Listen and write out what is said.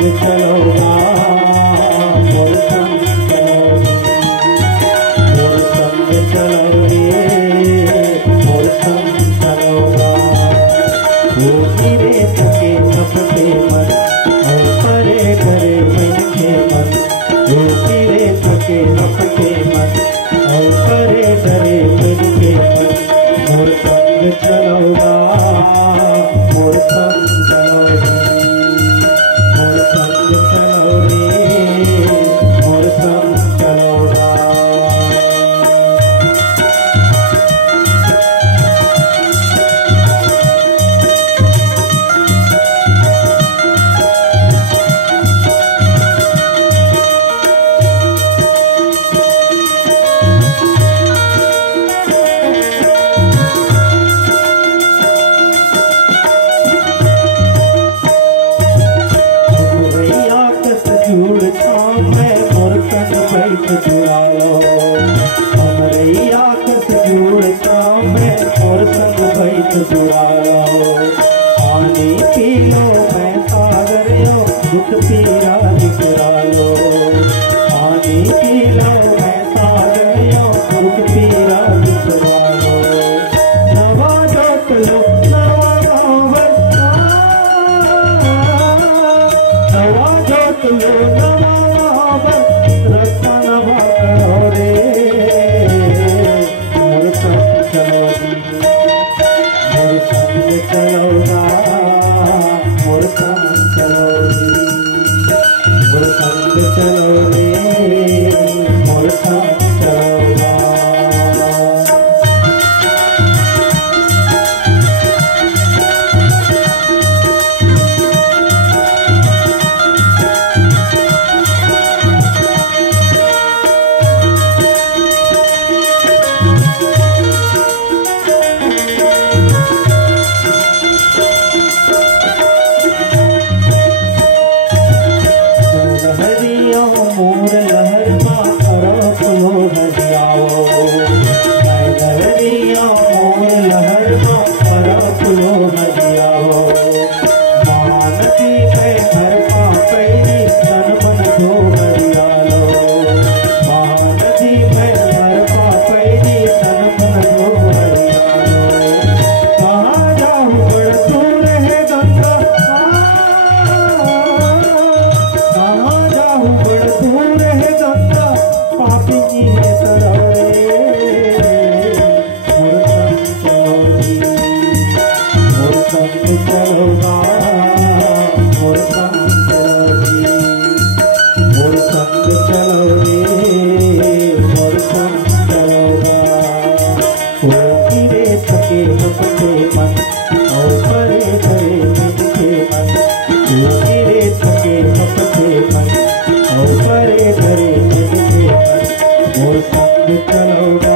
चलोगा मोर संग चलोगे मोर संग चलोगा वो गिरे थके थपके मन और परे डरे मन के मन वो गिरे थके थपके मन और परे डरे मन के मन मोर संग चलोगा मोर संग चलोगे मोर संग चलोगे मोर संग चलोगा। जुड़ा लो हमरैया कस जुड़ता मैं और संग बैठ जुड़ा लो पानी पी लो मैं सागर यो दुख पीरा बिसरा लो पानी पी लो मैं सागर यो दुख पीरा बिसरा लो नवा जोत लो नवा गाँवर नवा जोत लो नवा गाँवर रस्ता नवा करो रे मोर संग चलोगी मोर संग चलोगा मोर संग चलोगी मोर संग चलोगे मोर संग चलोगा। मोर लहर का तरफ लो हरियाओ मैं लहरिया मोर लहर का तरफ लो हरियाओ महानदी में हर का पैरी तन मन धो हरियालो महानदी में हर का पैरी तन मन धो हरियालो कहाँ जाऊँ बड़ दूर है गंगा कहाँ जाऊँ बड़ दूर है गंगा पापी की है तरौरे मोर संग चलोगी मोर संग चलोगा मोर संग चलोगी मोर संग चलोगे मोर संग चलोगा वो गिरे थके थपके मन और परे डरे मन के मन वो गिरे थके थपके मन और परे डरे मन के मन मोर संग चलोगा।